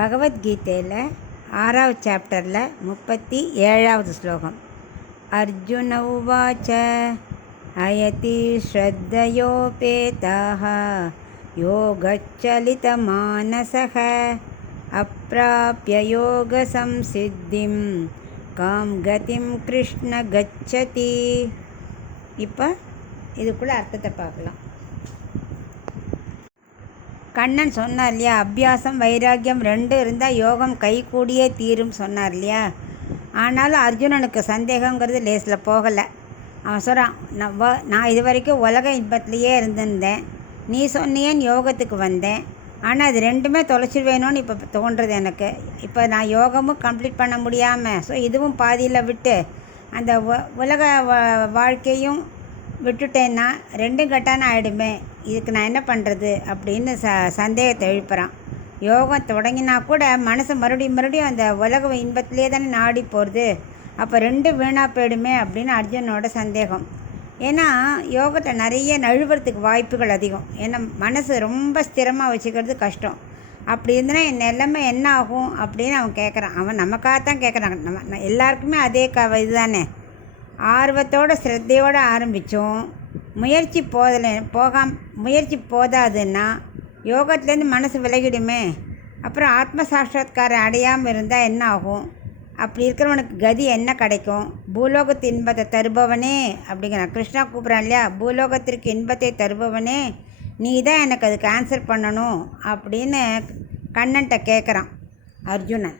பகவத்கீதையில் 6வது சாப்டரில் 37வது ஸ்லோகம். அர்ஜுன உவாச்ச அயதி ஸ்ரத்தயோபேதः யோகச்சலிதமானசः அப்ராப்ய யோக சம்சித்திம் காம் கதிம் கிருஷ்ண கச்சதி. இப்போ இதுக்குள்ளே அர்த்தத்தை பார்க்கலாம். கண்ணன் சொன்னார் இல்லையா, அபியாசம் வைராக்கியம் ரெண்டும் இருந்தால் யோகம் கை கூடியே தீரும் சொன்னார் இல்லையா. ஆனாலும் அர்ஜுனனுக்கு சந்தேகங்கிறது லேஸில் போகலை. அவன் சொல்கிறான், நான் இது வரைக்கும் உலக இன்பத்துலேயே இருந்திருந்தேன், நீ சொன்னியேன்னு யோகத்துக்கு வந்தேன், ஆனால் அது ரெண்டுமே தொலைச்சிடுவேணும்னு இப்போ தோன்றுறது எனக்கு. இப்போ நான் யோகமும் கம்ப்ளீட் பண்ண முடியாமல் இதுவும் பாதியில் விட்டு அந்த உலக வாழ்க்கையும் விட்டுட்டேன்னா ரெண்டும் கட்டான ஆகிடுமே, இதுக்கு நான் என்ன பண்ணுறது அப்படின்னு சந்தேகத்தை எழுப்புறான். யோகம் தொடங்கினா கூட மனசு மறுபடியும் அந்த உலக இன்பத்திலே தானே நாடி போகிறது, அப்போ ரெண்டும் வீணாக போயிடுமே அப்படின்னு அர்ஜுனோட சந்தேகம். ஏன்னா யோகத்தை நிறைய நழுவுறதுக்கு வாய்ப்புகள் அதிகம். ஏன்னா மனசு ரொம்ப ஸ்திரமாக வச்சுக்கிறது கஷ்டம். அப்படி இருந்தனா என் நிலைமை என்ன ஆகும் அப்படின்னு அவன் கேட்குறான். அவன் நமக்காகத்தான் கேட்குறான். நம்ம எல்லாருக்குமே அதே இதுதானே. ஆர்வத்தோடு ஸ்ரத்தையோடு ஆரம்பித்தோம், முயற்சி போதாதுன்னா யோகத்துலேருந்து மனசு விலகிடுமே, அப்புறம் ஆத்ம சாட்சாத்காரம் அடையாமல் இருந்தால் என்ன ஆகும், அப்படி இருக்கிறவனுக்கு கதி என்ன கிடைக்கும், பூலோகத்து இன்பத்தை தருபவனே அப்படிங்கிறான். கிருஷ்ணா கூப்பிட்றான் இல்லையா, பூலோகத்திற்கு இன்பத்தை தருபவனே நீ தான் எனக்கு அதுக்கு ஆன்சர் பண்ணணும் அப்படின்னு கண்ணன்ட்ட கேட்குறான் அர்ஜுனன்.